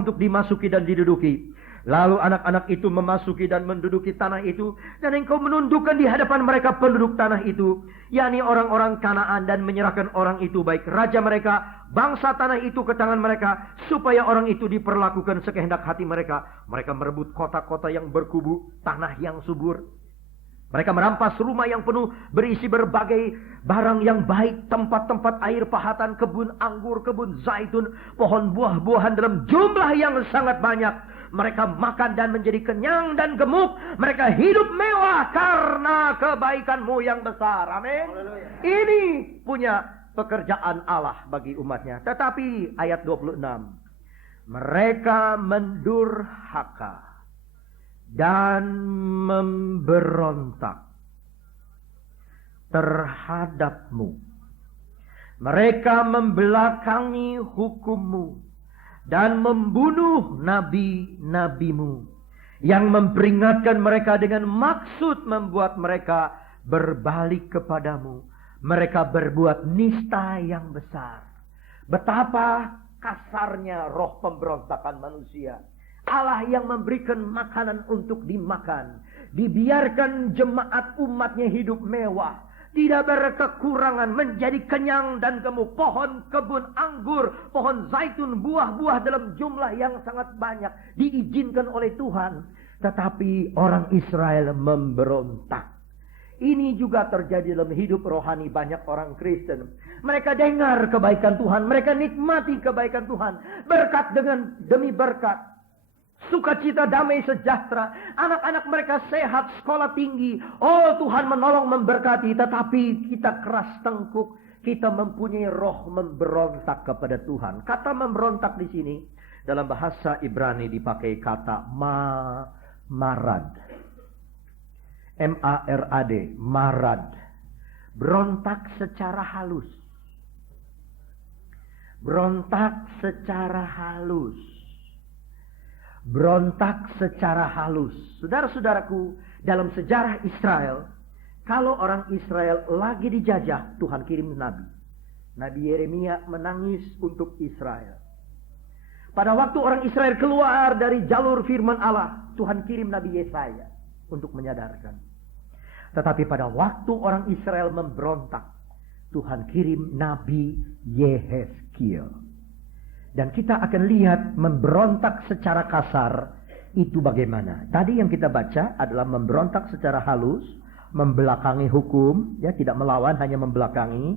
untuk dimasuki dan diduduki. Lalu anak-anak itu memasuki dan menduduki tanah itu, dan engkau menundukkan di hadapan mereka penduduk tanah itu, yakni orang-orang Kanaan, dan menyerahkan orang itu, baik raja mereka, bangsa tanah itu ke tangan mereka, supaya orang itu diperlakukan sekehendak hati mereka. Mereka merebut kota-kota yang berkubu, tanah yang subur. Mereka merampas rumah yang penuh berisi berbagai barang yang baik, tempat-tempat air pahatan, kebun anggur, kebun zaitun, pohon buah-buahan dalam jumlah yang sangat banyak. Mereka makan dan menjadi kenyang dan gemuk. Mereka hidup mewah karena kebaikan-Mu yang besar. Amin. Ini punya pekerjaan Allah bagi umatnya. Tetapi ayat 26. Mereka mendurhaka dan memberontak terhadap-Mu. Mereka membelakangi hukum-Mu dan membunuh nabi-nabi-Mu yang memperingatkan mereka dengan maksud membuat mereka berbalik kepadamu. Mereka berbuat nista yang besar. Betapa kasarnya roh pemberontakan manusia. Allah yang memberikan makanan untuk dimakan, dibiarkan jemaat umatnya hidup mewah, tidak berkekurangan, menjadi kenyang dan gemuk. Pohon kebun anggur, pohon zaitun, buah-buah dalam jumlah yang sangat banyak diizinkan oleh Tuhan. Tetapi orang Israel memberontak. Ini juga terjadi dalam hidup rohani banyak orang Kristen. Mereka dengar kebaikan Tuhan, mereka nikmati kebaikan Tuhan, berkat demi berkat. Sukacita, damai, sejahtera. Anak-anak mereka sehat, sekolah tinggi. Oh, Tuhan menolong, memberkati. Tetapi kita keras tengkuk. Kita mempunyai roh memberontak kepada Tuhan. Kata memberontak di sini dalam bahasa Ibrani dipakai kata marad. M-A-R-A-D. Marad. Berontak secara halus. Berontak secara halus. Berontak secara halus. Saudara-saudaraku, dalam sejarah Israel, kalau orang Israel lagi dijajah, Tuhan kirim nabi. Nabi Yeremia menangis untuk Israel. Pada waktu orang Israel keluar dari jalur firman Allah, Tuhan kirim Nabi Yesaya untuk menyadarkan. Tetapi pada waktu orang Israel memberontak, Tuhan kirim Nabi Yehezkiel. Dan kita akan lihat memberontak secara kasar itu bagaimana. Tadi yang kita baca adalah memberontak secara halus, membelakangi hukum, ya, tidak melawan, hanya membelakangi,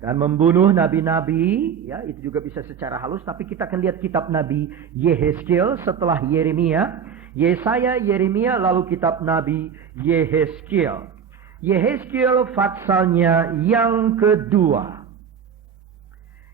dan membunuh nabi-nabi, ya, itu juga bisa secara halus. Tapi kita akan lihat kitab Nabi Yehezkiel setelah Yeremia, Yesaya, Yeremia, lalu kitab Nabi Yehezkiel. Yehezkiel pasalnya yang kedua.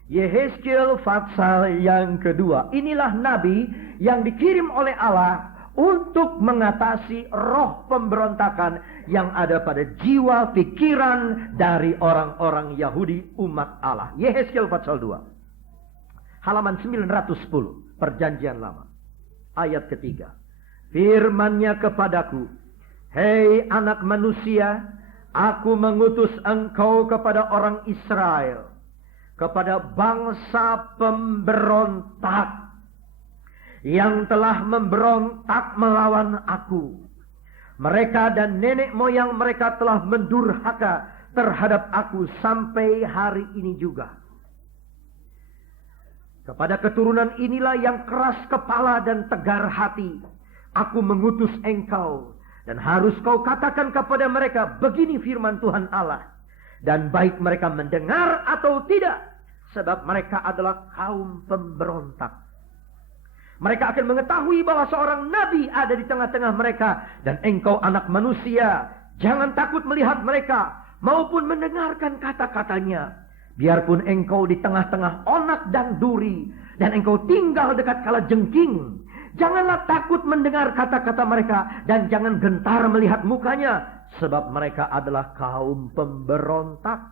Yehezkiel pasal yang kedua. Inilah nabi yang dikirim oleh Allah untuk mengatasi roh pemberontakan yang ada pada jiwa pikiran dari orang-orang Yahudi umat Allah. Yehezkiel pasal 2. Halaman 910 Perjanjian Lama. Ayat ketiga. Firman-Nya kepadaku, hei anak manusia, aku mengutus engkau kepada orang Israel, kepada bangsa pemberontak yang telah memberontak melawan aku. Mereka dan nenek moyang mereka telah mendurhaka terhadap aku sampai hari ini juga. Kepada keturunan inilah yang keras kepala dan tegar hati, aku mengutus engkau, dan harus kau katakan kepada mereka, begini firman Tuhan Allah. Dan baik mereka mendengar atau tidak, sebab mereka adalah kaum pemberontak. Mereka akan mengetahui bahwa seorang nabi ada di tengah-tengah mereka. Dan engkau anak manusia, jangan takut melihat mereka, maupun mendengarkan kata-katanya. Biarpun engkau di tengah-tengah onak dan duri, dan engkau tinggal dekat kalajengking, janganlah takut mendengar kata-kata mereka, dan jangan gentar melihat mukanya, sebab mereka adalah kaum pemberontak.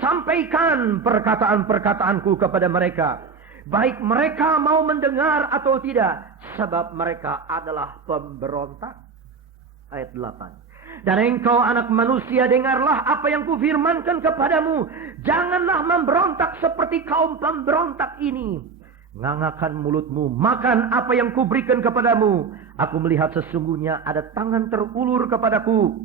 Sampaikan perkataan-perkataanku kepada mereka, baik mereka mau mendengar atau tidak, sebab mereka adalah pemberontak. Ayat 8. Dan engkau anak manusia, dengarlah apa yang kufirmankan kepadamu. Janganlah memberontak seperti kaum pemberontak ini. Ngangakan mulutmu, makan apa yang kuberikan kepadamu. Aku melihat sesungguhnya ada tangan terulur kepadaku.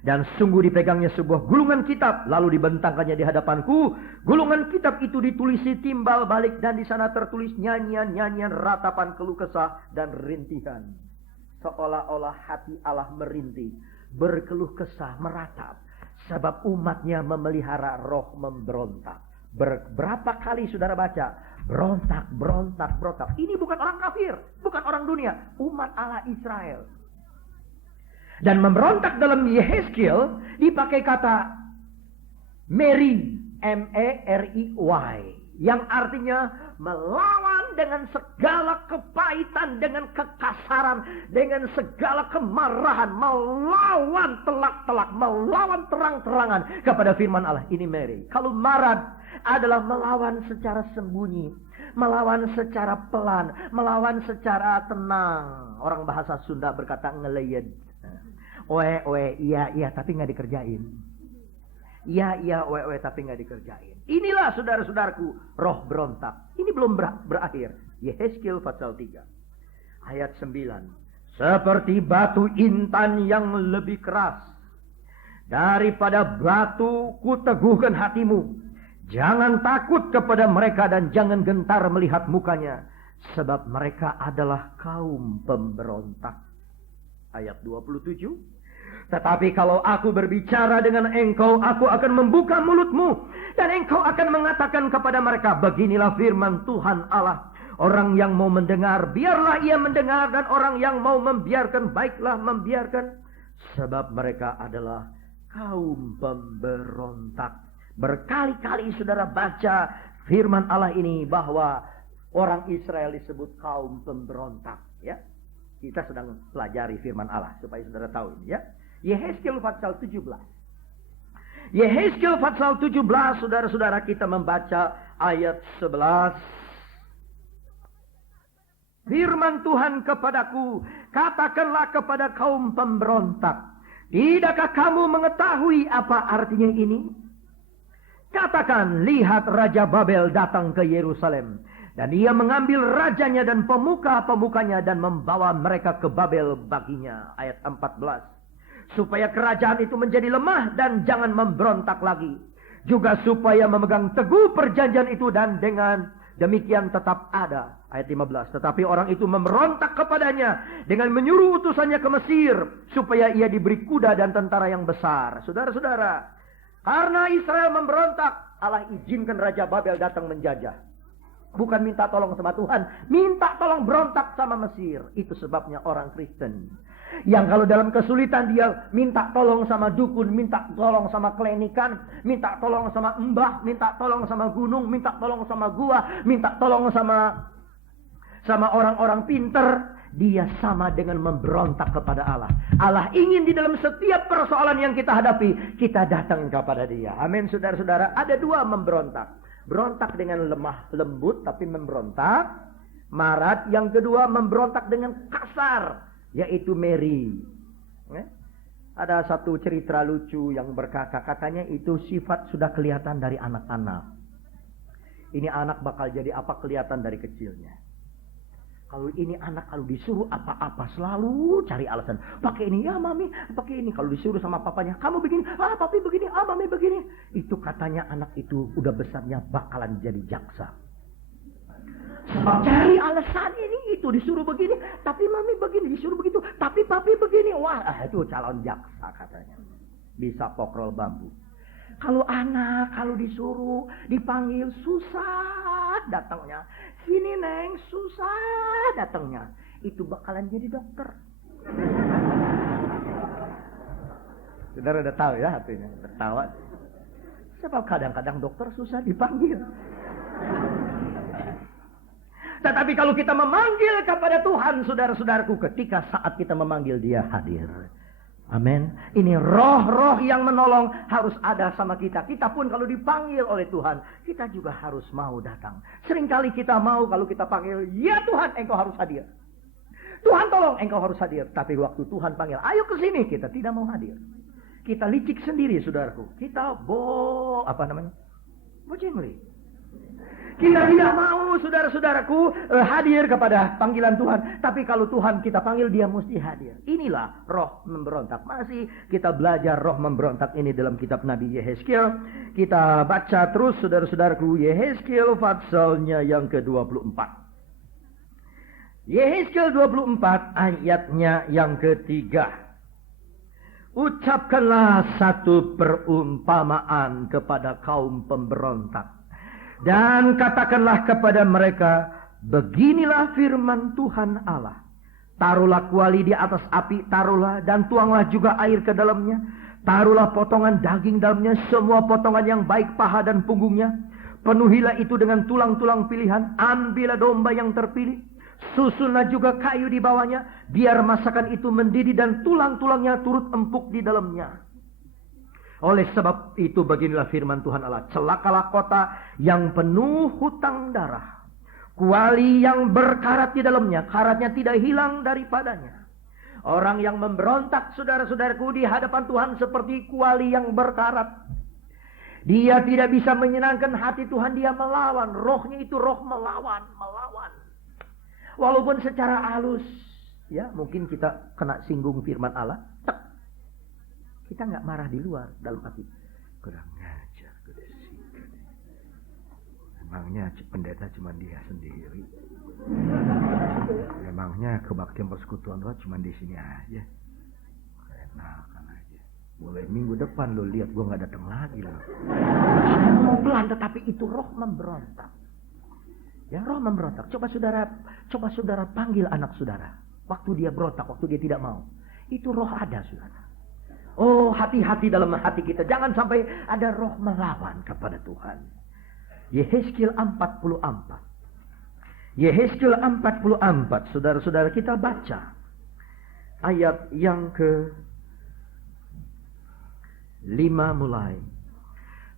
Dan sungguh dipegangnya sebuah gulungan kitab, lalu dibentangkannya di hadapanku. Gulungan kitab itu ditulisi timbal balik, dan di sana tertulis nyanyian-nyanyian, ratapan, keluh kesah, dan rintihan. Seolah-olah hati Allah merintih, berkeluh kesah, meratap. Sebab umatnya memelihara roh memberontak. Berapa kali saudara baca? Berontak, berontak, berontak. Ini bukan orang kafir, bukan orang dunia. Umat Allah Israel. Dan memberontak dalam Yehezkiel dipakai kata Meri, M-E-R-I-Y. Yang artinya melawan dengan segala kepahitan, dengan kekasaran, dengan segala kemarahan. Melawan telak-telak, melawan terang-terangan kepada firman Allah. Ini Meri. Kalau marad adalah melawan secara sembunyi, melawan secara pelan, melawan secara tenang. Orang bahasa Sunda berkata ngeleyed. Oe, iya, tapi nggak dikerjain. Iya, oe, tapi nggak dikerjain. Inilah saudara-saudaraku, roh berontak. Ini belum berakhir. Yehezkiel pasal 3. Ayat 9. Seperti batu intan yang lebih keras. Daripada batu kuteguhkan hatimu. Jangan takut kepada mereka dan jangan gentar melihat mukanya. Sebab mereka adalah kaum pemberontak. Ayat 27. Tetapi kalau aku berbicara dengan engkau, aku akan membuka mulutmu. Dan engkau akan mengatakan kepada mereka, beginilah firman Tuhan Allah. Orang yang mau mendengar, biarlah ia mendengar. Dan orang yang mau membiarkan, baiklah membiarkan. Sebab mereka adalah kaum pemberontak. Berkali-kali saudara baca firman Allah ini bahwa orang Israel disebut kaum pemberontak. Ya, kita sedang pelajari firman Allah supaya saudara tahu ini ya. Yehezkiel pasal 17. Yehezkiel pasal 17, saudara-saudara, kita membaca ayat 11. Firman Tuhan kepadaku, katakanlah kepada kaum pemberontak, tidakkah kamu mengetahui apa artinya ini? Katakan, lihat Raja Babel datang ke Yerusalem. Dan ia mengambil rajanya dan pemuka-pemukanya dan membawa mereka ke Babel baginya. Ayat 14. Supaya kerajaan itu menjadi lemah dan jangan memberontak lagi. Juga supaya memegang teguh perjanjian itu dan dengan demikian tetap ada. Ayat 15. Tetapi orang itu memberontak kepadanya dengan menyuruh utusannya ke Mesir. Supaya ia diberi kuda dan tentara yang besar. Saudara-saudara, karena Israel memberontak, Allah izinkan Raja Babel datang menjajah. Bukan minta tolong sama Tuhan, minta tolong berontak sama Mesir. Itu sebabnya orang Kristen yang kalau dalam kesulitan dia minta tolong sama dukun, minta tolong sama klinikan, minta tolong sama mbah, minta tolong sama gunung, minta tolong sama gua, minta tolong sama orang-orang pinter. Dia sama dengan memberontak kepada Allah. Allah ingin di dalam setiap persoalan yang kita hadapi, kita datang kepada dia. Amin, saudara-saudara. Ada dua memberontak. Berontak dengan lemah lembut tapi memberontak. Marad. Yang kedua memberontak dengan kasar, yaitu Meri. Ada satu cerita lucu yang berkata, katanya itu sifat sudah kelihatan dari anak-anak. Ini anak bakal jadi apa kelihatan dari kecilnya. Kalau ini anak kalau disuruh apa-apa selalu cari alasan. Pakai ini, ya mami, pakai ini. Kalau disuruh sama papanya, kamu begini, papi begini, mami begini. Itu katanya anak itu udah besarnya bakalan jadi jaksa. Sebab cari alasan ini itu, disuruh begini, tapi mami begini, disuruh begitu, tapi papi begini. Wah, itu calon jaksa katanya. Bisa pokrol bambu. Kalau anak, kalau disuruh, dipanggil, susah datangnya. Sini neng, susah datangnya. Itu bakalan jadi dokter. Saudara udah tahu ya artinya, tertawa. Sebab kadang-kadang dokter susah dipanggil. Tetapi kalau kita memanggil kepada Tuhan, saudara-saudaraku, ketika saat kita memanggil, dia hadir. Amin. Ini roh-roh yang menolong harus ada sama kita. Kita pun kalau dipanggil oleh Tuhan, kita juga harus mau datang. Seringkali kita mau kalau kita panggil, ya Tuhan, engkau harus hadir. Tuhan tolong, engkau harus hadir. Tapi waktu Tuhan panggil, ayo ke sini, kita tidak mau hadir. Kita licik sendiri, saudaraku. Kita bojengli. Kita tidak mau saudara-saudaraku hadir kepada panggilan Tuhan. Tapi kalau Tuhan kita panggil, dia mesti hadir. Inilah roh memberontak. Masih kita belajar roh memberontak ini dalam kitab Nabi Yehezkiel. Kita baca terus saudara-saudaraku, Yehezkiel pasalnya yang ke-24. Yehezkiel 24 ayatnya yang ketiga. Ucapkanlah satu perumpamaan kepada kaum pemberontak. Dan katakanlah kepada mereka, beginilah firman Tuhan Allah. Taruhlah kuali di atas api, taruhlah dan tuanglah juga air ke dalamnya. Taruhlah potongan daging dalamnya, semua potongan yang baik paha dan punggungnya. Penuhilah itu dengan tulang-tulang pilihan, ambillah domba yang terpilih. Susunlah juga kayu di bawahnya, biar masakan itu mendidih dan tulang-tulangnya turut empuk di dalamnya. Oleh sebab itu beginilah firman Tuhan Allah. Celakalah kota yang penuh hutang darah. Kuali yang berkarat di dalamnya, karatnya tidak hilang daripadanya. Orang yang memberontak saudara-saudaraku di hadapan Tuhan seperti kuali yang berkarat. Dia tidak bisa menyenangkan hati Tuhan, dia melawan. Rohnya itu roh melawan. Walaupun secara halus, ya mungkin kita kena singgung firman Allah. Kita nggak marah di luar, dalam hati kurang ngajar, kuda sikat. Emangnya pendeta cuma dia sendiri. Emangnya kebaktian persekutuan Tuhan cuma di sini aja. Enakan aja. Mulai minggu depan lo lihat gue nggak datang lagi lo. Pelan, tetapi itu roh memberontak. Ya roh memberontak. Coba saudara panggil anak saudara. Waktu dia berontak, waktu dia tidak mau. Itu roh ada saudara. Oh, hati-hati dalam hati kita. Jangan sampai ada roh melawan kepada Tuhan. Yehezkiel 44. Yehezkiel 44. Saudara-saudara kita baca. Ayat yang ke-5 mulai.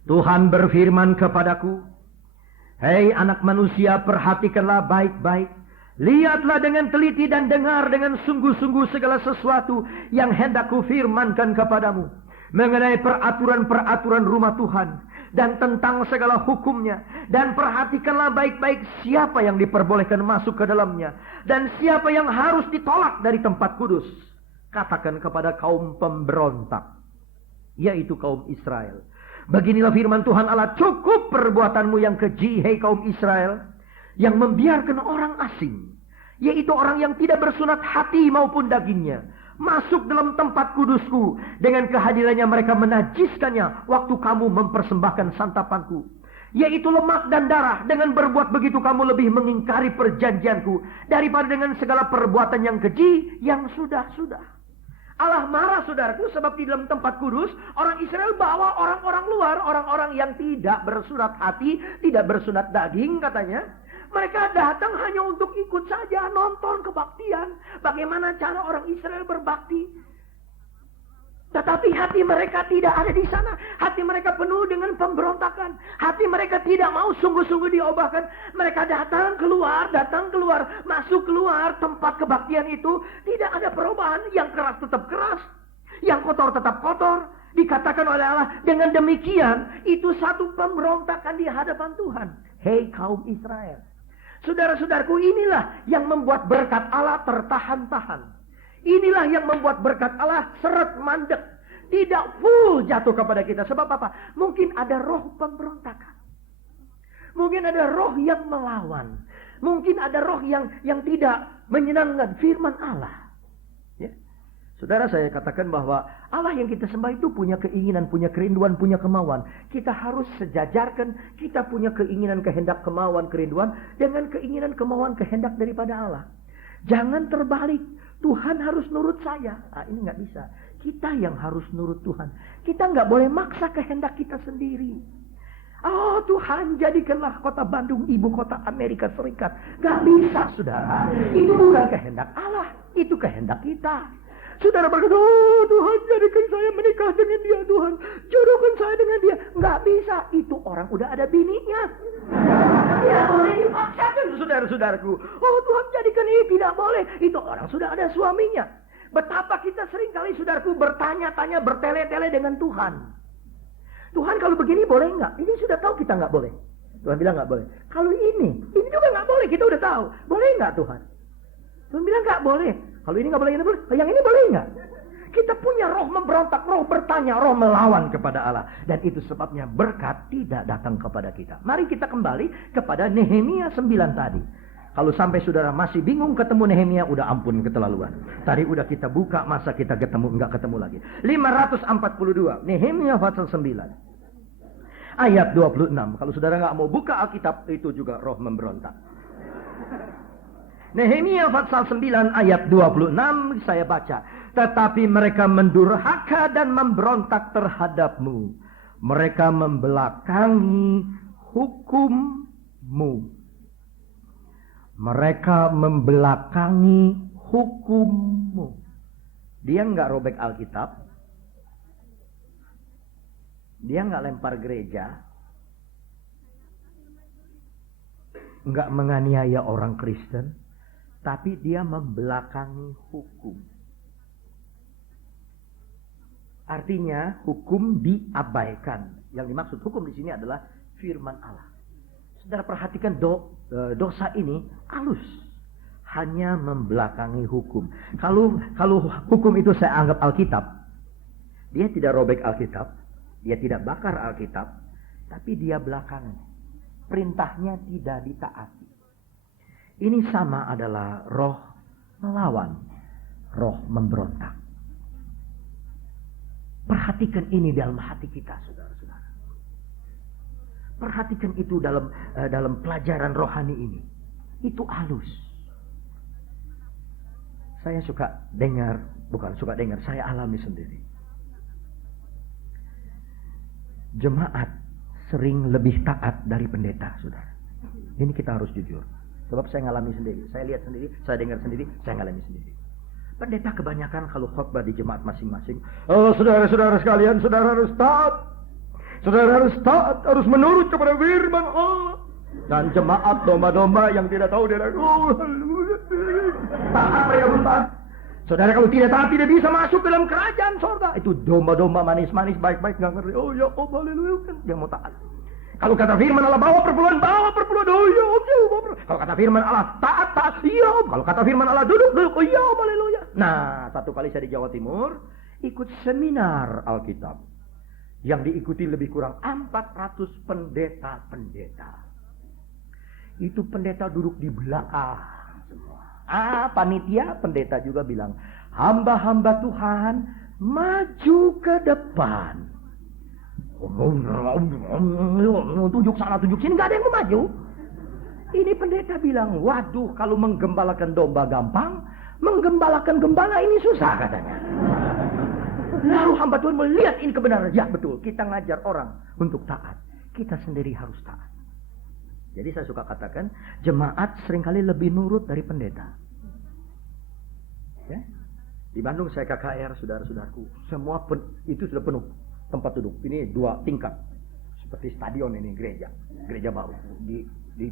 Tuhan berfirman kepadaku. Hei anak manusia, perhatikanlah baik-baik. Lihatlah dengan teliti dan dengar dengan sungguh-sungguh segala sesuatu yang hendak kufirmankan kepadamu. Mengenai peraturan-peraturan rumah Tuhan. Dan tentang segala hukumnya. Dan perhatikanlah baik-baik siapa yang diperbolehkan masuk ke dalamnya. Dan siapa yang harus ditolak dari tempat kudus. Katakan kepada kaum pemberontak. Yaitu kaum Israel. Beginilah firman Tuhan Allah. Cukup perbuatanmu yang keji, hei kaum Israel. Yang membiarkan orang asing, yaitu orang yang tidak bersunat hati maupun dagingnya, masuk dalam tempat kudusku. Dengan kehadirannya mereka menajiskannya waktu kamu mempersembahkan santapanku, yaitu lemak dan darah. Dengan berbuat begitu kamu lebih mengingkari perjanjianku daripada dengan segala perbuatan yang keji yang sudah-sudah. Allah marah saudaraku, sebab di dalam tempat kudus orang Israel bawa orang-orang luar, orang-orang yang tidak bersunat hati, tidak bersunat daging katanya. Mereka datang hanya untuk ikut saja, nonton kebaktian. Bagaimana cara orang Israel berbakti. Tetapi hati mereka tidak ada di sana. Hati mereka penuh dengan pemberontakan. Hati mereka tidak mau sungguh-sungguh diubahkan. Mereka datang keluar, masuk keluar tempat kebaktian itu. Tidak ada perubahan. Yang keras tetap keras. Yang kotor tetap kotor. Dikatakan oleh Allah, dengan demikian itu satu pemberontakan di hadapan Tuhan. Hei kaum Israel. Saudara-saudaraku, inilah yang membuat berkat Allah tertahan-tahan. Inilah yang membuat berkat Allah seret mandek. Tidak full jatuh kepada kita. Sebab apa? Mungkin ada roh pemberontakan. Mungkin ada roh yang melawan. Mungkin ada roh yang tidak menyenangkan firman Allah. Ya. Saudara, saya katakan bahwa Allah yang kita sembah itu punya keinginan, punya kerinduan, punya kemauan. Kita harus sejajarkan, kita punya keinginan, kehendak, kemauan, kerinduan dengan keinginan, kemauan, kehendak daripada Allah. Jangan terbalik. Tuhan harus nurut saya. Ini nggak bisa. Kita yang harus nurut Tuhan. Kita nggak boleh maksa kehendak kita sendiri. Oh Tuhan, jadikanlah kota Bandung ibu kota Amerika Serikat. Nggak bisa, saudara. Itu bukan kehendak Allah. Itu kehendak kita. Saudara berkata, oh Tuhan, jadikan saya menikah dengan dia, Tuhan. Jodohkan saya dengan dia. Nggak bisa. Itu orang udah ada bininya. Tidak boleh dipaksakan, saudara-saudaraku. Oh Tuhan, jadikan ini. Tidak boleh. Itu orang sudah ada suaminya. Betapa kita sering kali, saudaraku, bertanya-tanya, bertele-tele dengan Tuhan. Tuhan, kalau begini boleh nggak? Ini sudah tahu kita nggak boleh. Tuhan bilang nggak boleh. Kalau ini juga nggak boleh. Kita udah tahu. Boleh nggak Tuhan? Tuhan bilang nggak boleh. Kalau ini nggak boleh, ini boleh. Yang ini boleh nggak? Kita punya roh memberontak, roh bertanya, roh melawan kepada Allah. Dan itu sebabnya berkat tidak datang kepada kita. Mari kita kembali kepada Nehemia 9 tadi. Kalau sampai saudara masih bingung ketemu Nehemia, udah ampun keterlaluan. Tadi udah kita buka, masa kita nggak ketemu lagi. 542, Nehemia pasal 9. Ayat 26. Kalau saudara nggak mau buka Alkitab, itu juga roh memberontak. Nehemia pasal 9 ayat 26 saya baca. Tetapi mereka mendurhaka dan memberontak terhadapmu. Mereka membelakangi hukummu. Mereka membelakangi hukummu. Dia nggak robek Alkitab. Dia nggak lempar gereja. Nggak menganiaya orang Kristen. Tapi dia membelakangi hukum. Artinya hukum diabaikan. Yang dimaksud hukum di sini adalah firman Allah. Saudara perhatikan dosa ini halus. Hanya membelakangi hukum. Kalau hukum itu saya anggap Alkitab. Dia tidak robek Alkitab. Dia tidak bakar Alkitab. Tapi dia belakangi. Perintahnya tidak ditaati. Ini sama adalah roh melawan. Roh memberontak. Perhatikan ini dalam hati kita, saudara-saudara. Perhatikan itu dalam pelajaran rohani ini. Itu halus. Saya suka dengar, saya alami sendiri. Jemaat sering lebih taat dari pendeta, saudara. Ini kita harus jujur. Sebab saya ngalami sendiri, saya lihat sendiri, saya dengar sendiri, saya ngalami sendiri. Pendeta kebanyakan kalau khotbah di jemaat masing-masing. Oh saudara-saudara sekalian, saudara harus taat. Saudara harus taat, harus menurut kepada firman Allah. Dan jemaat domba-domba yang tidak tahu dia taat mereka belum taat. Saudara kalau tidak taat tidak bisa masuk dalam kerajaan surga. Itu domba-domba manis-manis baik-baik nggak ngerti. Oh ya, oh haleluya kan dia mau taat. Kalau kata firman Allah bawa perpuluhan. Oh iya, oke. Kalau kata firman Allah taat, iya. Kalau kata firman Allah duduk, oh iya, haleluya. Nah, satu kali saya di Jawa Timur ikut seminar Alkitab yang diikuti lebih kurang 400 pendeta-pendeta. Itu pendeta duduk di belakang semua. Panitia pendeta juga bilang, hamba-hamba Tuhan maju ke depan. Tunjuk sana, tunjuk sini, nggak ada yang mau maju. Ini pendeta bilang, waduh, kalau menggembalakan domba gampang, menggembalakan gembala ini susah katanya. Lalu hamba Tuhan melihat ini kebenaran. Ya betul, kita ngajar orang untuk taat. Kita sendiri harus taat. Jadi saya suka katakan, jemaat seringkali lebih nurut dari pendeta. Ya? Di Bandung saya KKR, saudara-saudaraku, semua itu sudah penuh. Tempat duduk ini 2 tingkat seperti stadion ini, gereja baru di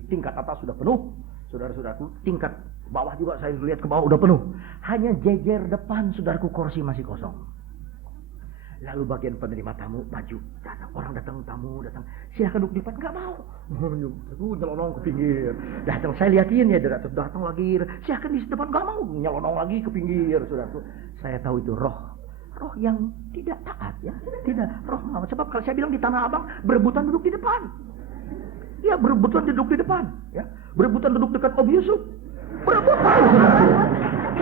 tingkat atas sudah penuh, saudara-saudaraku. Tingkat bawah juga saya lihat ke bawah udah penuh, hanya jejer depan saudaraku kursi masih kosong. Lalu bagian penerima tamu maju, orang datang, tamu datang, silakan duduk di depan, nggak mau, nyelonong ke pinggir. Datang saya lihatin ya, datang lagi, silakan di depan, nggak mau, nyelonong lagi ke pinggir, saudaraku. Saya tahu itu roh yang tidak taat, ya, tidak roh melawan. Sebab kalau saya bilang di Tanah Abang berebutan duduk di depan, ya berebutan duduk di depan, ya berebutan duduk dekat Om Yusuf, berebutan.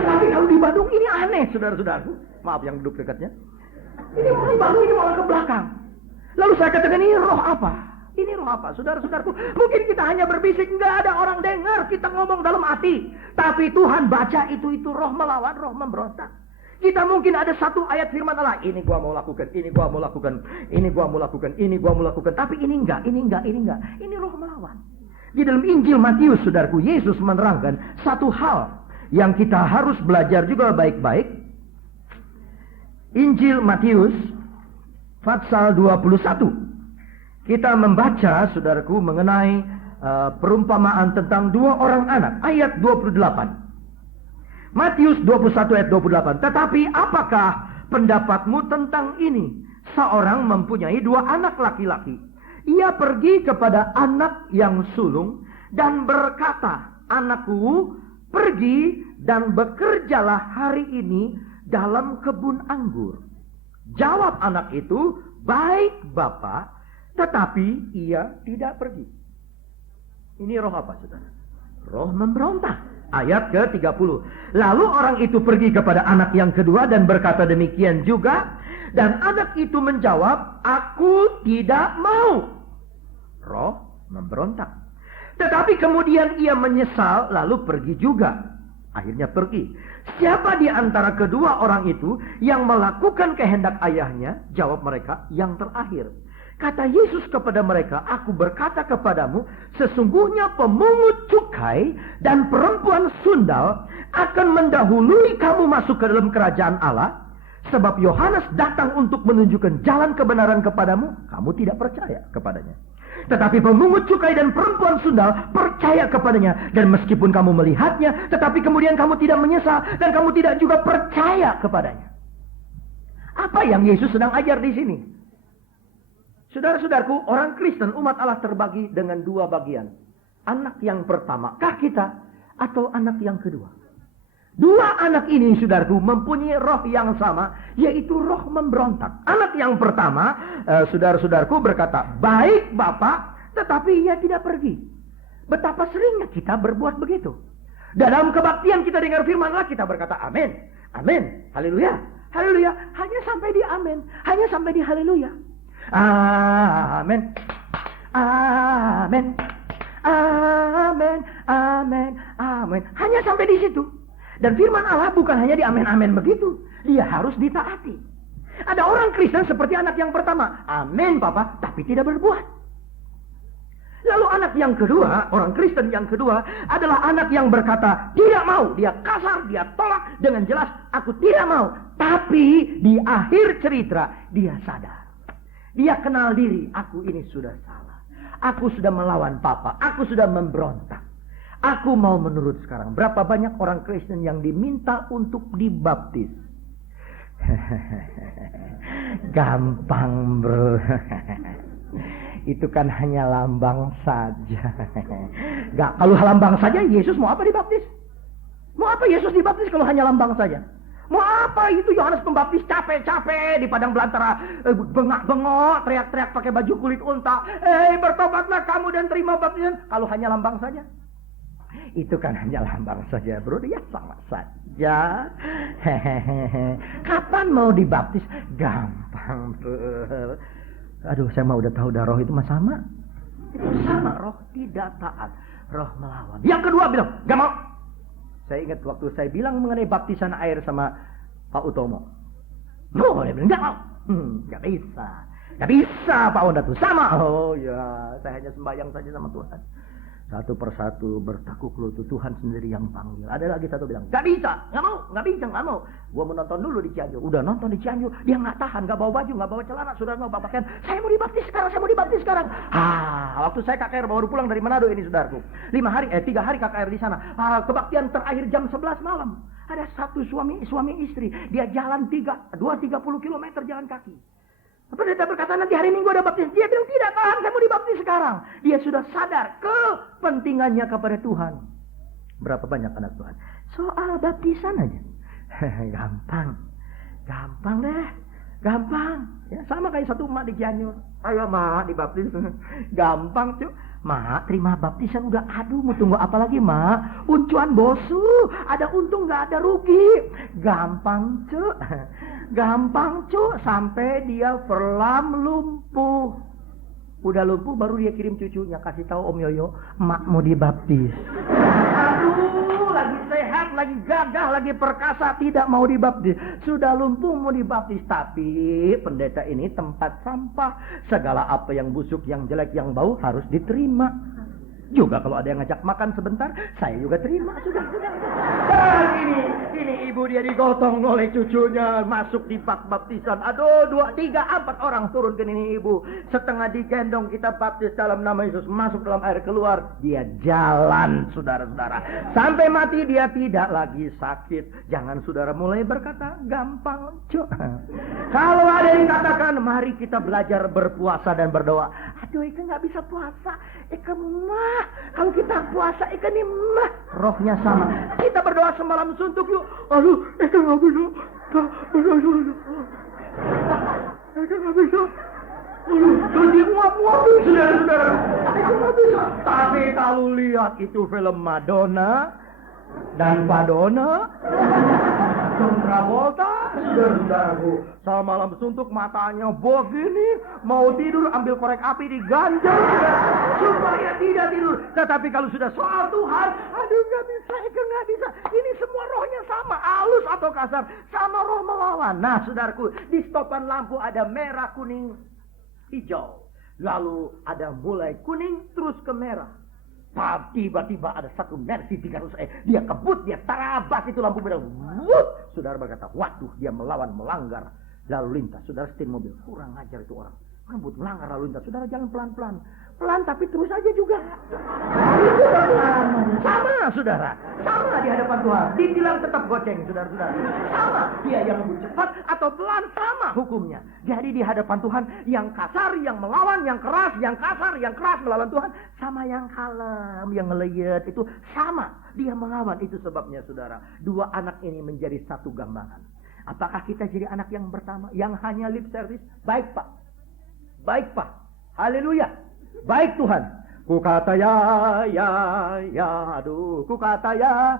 Tapi kalau di Bandung ini aneh, saudara-saudaraku. Maaf yang duduk dekatnya. Ini di Bandung ini malah ke belakang. Lalu saya katakan ini roh apa? Ini roh apa, saudara-saudaraku? Mungkin kita hanya berbisik, nggak ada orang dengar kita ngomong dalam hati. Tapi Tuhan baca itu roh melawan, roh memberontak. Kita mungkin ada satu ayat firman Allah, ini gua mau lakukan, ini gua mau lakukan, ini gua mau lakukan, ini gua mau lakukan, tapi ini enggak. Ini roh melawan. Di dalam Injil Matius, saudaraku, Yesus menerangkan satu hal yang kita harus belajar juga baik-baik. Injil Matius pasal 21. Kita membaca, saudaraku, mengenai perumpamaan tentang 2 orang anak, ayat 28. Matius 21 ayat 28. Tetapi apakah pendapatmu tentang ini? Seorang mempunyai 2 anak laki-laki. Ia pergi kepada anak yang sulung dan berkata, "Anakku, pergi dan bekerjalah hari ini dalam kebun anggur." Jawab anak itu, "Baik, Bapak," tetapi ia tidak pergi. Ini roh apa, saudara? Roh memberontak. Ayat ke-30. Lalu orang itu pergi kepada anak yang kedua dan berkata demikian juga. Dan anak itu menjawab, "Aku tidak mau." Roh memberontak. Tetapi kemudian ia menyesal lalu pergi juga. Akhirnya pergi. Siapa di antara kedua orang itu yang melakukan kehendak ayahnya? Jawab mereka, "Yang terakhir." Kata Yesus kepada mereka, "Aku berkata kepadamu, sesungguhnya pemungut cukai dan perempuan sundal akan mendahului kamu masuk ke dalam kerajaan Allah. Sebab Yohanes datang untuk menunjukkan jalan kebenaran kepadamu, kamu tidak percaya kepadanya. Tetapi pemungut cukai dan perempuan sundal percaya kepadanya. Dan meskipun kamu melihatnya, tetapi kemudian kamu tidak menyesal dan kamu tidak juga percaya kepadanya." Apa yang Yesus sedang ajar di sini? Saudara-saudaraku, orang Kristen, umat Allah terbagi dengan dua bagian. Anak yang pertama, kah kita? Atau anak yang kedua? Dua anak ini, saudaraku, mempunyai roh yang sama, yaitu roh memberontak. Anak yang pertama, saudara-saudaraku, berkata, "Baik, Bapak," tetapi ia tidak pergi. Betapa seringnya kita berbuat begitu. Dalam kebaktian kita dengar firman Allah, kita berkata, "Amin, amin, haleluya, haleluya." Hanya sampai di amin, hanya sampai di haleluya. Amin, amin, amin, amin, amin. Hanya sampai di situ. Dan firman Allah bukan hanya di amin-amin begitu. Dia harus ditaati. Ada orang Kristen seperti anak yang pertama. "Amin, Papa," tapi tidak berbuat. Lalu anak yang kedua, orang Kristen yang kedua adalah anak yang berkata, "Tidak mau." Dia kasar, dia tolak dengan jelas, "Aku tidak mau." Tapi di akhir cerita dia sadar. Dia kenal diri, "Aku ini sudah salah. Aku sudah melawan Papa. Aku sudah memberontak. Aku mau menurut sekarang." Berapa banyak orang Kristen yang diminta untuk dibaptis? Gampang, bro. Itu kan hanya lambang saja. Gak, kalau lambang saja, Yesus mau apa dibaptis? Mau apa Yesus dibaptis kalau hanya lambang saja? Mau apa itu Yohanes Pembaptis capek-capek di padang belantara, bengak-bengok, teriak-teriak pakai baju kulit unta, "Bertobatlah kamu dan terima baptisan." Kalau hanya lambang saja? Itu kan hanya lambang saja, bro. Ya sama saja. Kapan mau dibaptis? Gampang, bro. Aduh, saya mah udah tahu dah, roh itu mah sama. Itu sama, roh tidak taat, roh melawan. Yang kedua bilang, "Gak mau." Saya ingat waktu saya bilang mengenai baptisan air sama Pak Utomo. "No," dia bilang, "gak mau." Gak bisa. Gak bisa, Pak Ondatu. Sama. Oh ya, saya hanya sembahyang saja sama Tuhan. Satu persatu bertakuk lutut, Tuhan sendiri yang panggil. Ada lagi satu bilang, "Gak bisa, gak mau, gak bisa, gak mau." Gua mau nonton dulu di Cianjur. Udah nonton di Cianjur, dia gak tahan, gak bawa baju, gak bawa celana. Sudah mau bapakkan, "Saya mau dibaptis sekarang, saya mau dibaptis sekarang." Waktu saya KKR baru pulang dari Manado ini, saudaraku. 3 hari KKR di sana. Kebaktian terakhir jam 11 malam. Ada satu suami istri, dia jalan 30 km jalan kaki. Pendeta berkata, "Nanti hari Minggu ada baptis." Dia bilang, "Tidak tahan, saya mau dibaptis sekarang." Dia sudah sadar kepentingannya kepada Tuhan. Berapa banyak anak Tuhan? Soal baptisan aja. Gampang. Gampang deh. Gampang. Ya, sama kayak satu emak di Cianjur. "Ayo mak dibaptis." Gampang cuy. "Mak terima baptisan udah." Aduh, mau tunggu apa lagi mak? Uncuan bosu. Ada untung gak ada rugi. Gampang cuy. Gampang cuy. Sampai dia verlam lumpuh. Udah lumpuh baru dia kirim cucunya, "Kasih tahu Om Yoyo, emak mau dibaptis." Aduh, lagi sehat, lagi gagah, lagi perkasa, tidak mau dibaptis. Sudah lumpuh mau dibaptis. Tapi pendeta ini tempat sampah. Segala apa yang busuk, yang jelek, yang bau harus diterima. Juga kalau ada yang ngajak makan sebentar, saya juga terima. Sudah. Dan ini ibu dia digotong oleh cucunya, masuk di bak baptisan. Aduh, 2, 3, 4 orang turun ke ini ibu. Setengah digendong, kita baptis dalam nama Yesus. Masuk dalam air, keluar. Dia jalan, saudara-saudara. Sampai mati dia tidak lagi sakit. Jangan saudara mulai berkata, "Gampang, cuy." Kalau ada yang katakan, "Mari kita belajar berpuasa dan berdoa." Aduh, Eka nggak bisa puasa. Eka mah, kalau kita puasa, Eka nih mah. Rohnya sama. Kita berdoa semalam suntuk yuk. Aduh, Eka nggak bisa. Eka nggak bisa. Terus dia muap-muap saudara-saudara. Eka nggak bisa. Tapi kalau lihat itu film Madonna dan Padonna, John Travolta, saudara-saudaraku, sama malam suntuk matanya begini, mau tidur ambil korek api diganjel supaya tidak tidur. Tetapi kalau sudah soal Tuhan, aduh nggak bisa, nggak bisa. Ini semua rohnya sama, halus atau kasar, sama roh melawan. Nah, saudaraku, di stopan lampu ada merah, kuning, hijau. Lalu ada mulai kuning terus ke merah. Tiba-tiba ada satu Mercy 300E. Dia kebut, dia terabas itu lampu merah. Wut! Saudara berkata, waduh, dia melawan, melanggar lalu lintas. Saudara setir mobil, kurang ajar itu orang. Kebut, melanggar lalu lintas. Saudara jalan pelan-pelan. Pelan tapi terus aja juga. Sama, saudara. Sama di hadapan Tuhan. Ditilang tetap goceng, saudara-saudara. Sama. Dia yang ngebut cepat atau pelan, sama hukumnya. Jadi di hadapan Tuhan, yang kasar, yang melawan, yang keras, yang kasar, yang keras melawan Tuhan, sama yang kalem, yang ngeleyet, itu sama. Dia melawan, itu sebabnya saudara. Dua anak ini menjadi satu gambaran. Apakah kita jadi anak yang pertama, yang hanya lip service? Baik Pak. Baik Pak. Haleluya. Baik Tuhan. Ku kata ya, aduh. Ku kata ya.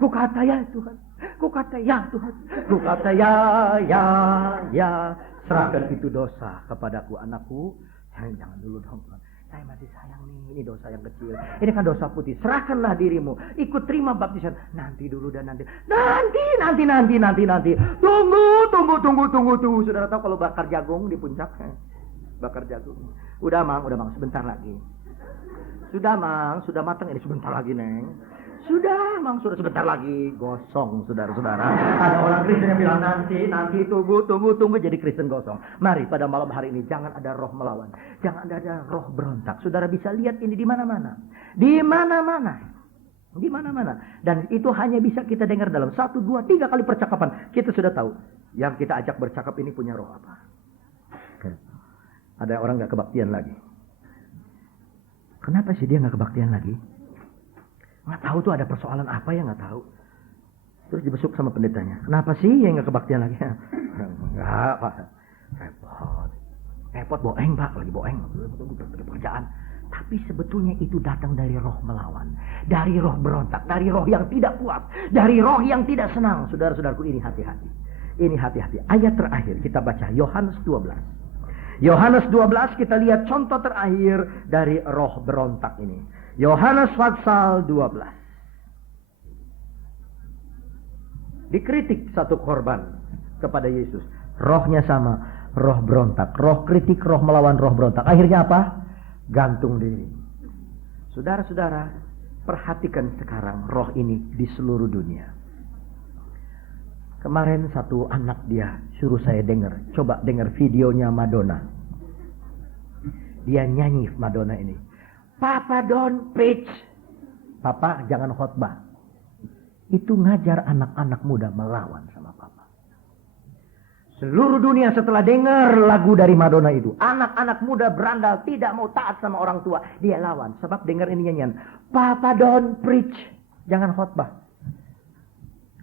Ku kata ya Tuhan. Ku kata ya Tuhan. Ku kata ya. Serahkan itu dosa kepadaku anakku. Jangan dulu dong Tuhan. Saya masih sayang nih, ini dosa yang kecil. Ini kan dosa putih. Serahkanlah dirimu. Ikut terima baptisan. Nanti dulu dan nanti. Nanti. Tunggu. Saudara tahu kalau bakar jagung di puncak? Bakar jagung. Udah mang, sebentar lagi. Sudah mang, sudah matang ini sebentar lagi Neng. Sudah mang, sudah sebentar lagi gosong saudara-saudara. Ada orang Kristen yang bilang nanti tunggu jadi Kristen gosong. Mari pada malam hari ini jangan ada roh melawan, jangan ada roh berontak. Saudara bisa lihat ini di mana-mana. Dan itu hanya bisa kita dengar dalam 1, 2, 3 kali percakapan. Kita sudah tahu yang kita ajak bercakap ini punya roh apa. Ada orang gak kebaktian lagi. Kenapa sih dia gak kebaktian lagi? Gak tahu tuh ada persoalan apa ya gak tahu. Terus dibesuk sama pendetanya. Kenapa sih yang gak kebaktian lagi? Enggak Pak. Repot boeng Pak. Lagi boeng. Pekerjaan. Tapi sebetulnya itu datang dari roh melawan. Dari roh berontak. Dari roh yang tidak puas. Dari roh yang tidak senang. Saudara-saudaraku, ini hati-hati. Ini hati-hati. Ayat terakhir kita baca. Yohanes 12. Yohanes 12 kita lihat contoh terakhir dari roh berontak ini. Yohanes pasal 12. Dikritik satu korban kepada Yesus. Rohnya sama, roh berontak. Roh kritik, roh melawan, roh berontak. Akhirnya apa? Gantung diri. Saudara-saudara, perhatikan sekarang roh ini di seluruh dunia. Kemarin satu anak dia suruh saya dengar. Coba dengar videonya Madonna. Dia nyanyi Madonna ini. Papa don't preach. Papa jangan khotbah. Itu ngajar anak-anak muda melawan sama papa. Seluruh dunia setelah dengar lagu dari Madonna itu. Anak-anak muda berandal tidak mau taat sama orang tua. Dia lawan. Sebab dengar ini nyanyian. Papa don't preach. Jangan khotbah.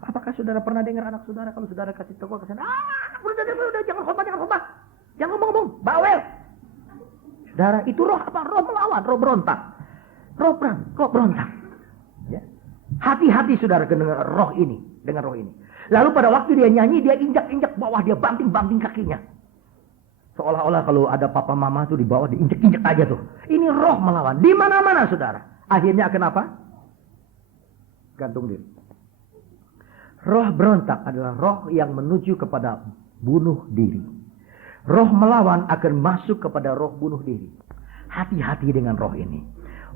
Apakah saudara pernah dengar anak saudara kalau saudara kasih tahu ke sana, udah jangan khotbah, jangan ngomong, bawel. Saudara, itu roh apa? Roh melawan, roh berontak, roh berontak. Ya. Hati-hati saudara dengan roh ini, Lalu pada waktu dia nyanyi, dia injak-injak bawah, dia banting kakinya. Seolah-olah kalau ada papa mama tuh di bawah, diinjak-injak aja tuh. Ini roh melawan, di mana-mana saudara. Akhirnya kenapa? Gantung diri. Roh berontak adalah roh yang menuju kepada bunuh diri. Roh melawan akan masuk kepada roh bunuh diri. Hati-hati dengan roh ini.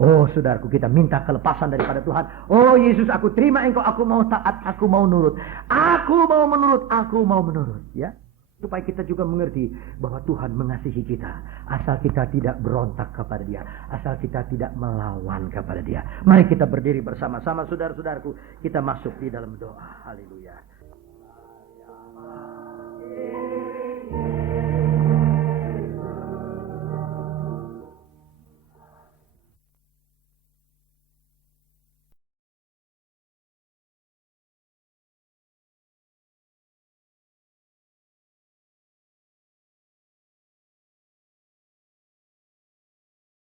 Oh saudaraku, kita minta kelepasan daripada Tuhan. Oh Yesus, aku terima Engkau, aku mau taat, aku mau nurut. Aku mau menurut. Ya. Supaya kita juga mengerti bahwa Tuhan mengasihi kita. Asal kita tidak berontak kepada Dia. Asal kita tidak melawan kepada Dia. Mari kita berdiri bersama-sama saudara-saudaraku. Kita masuk di dalam doa. Haleluya.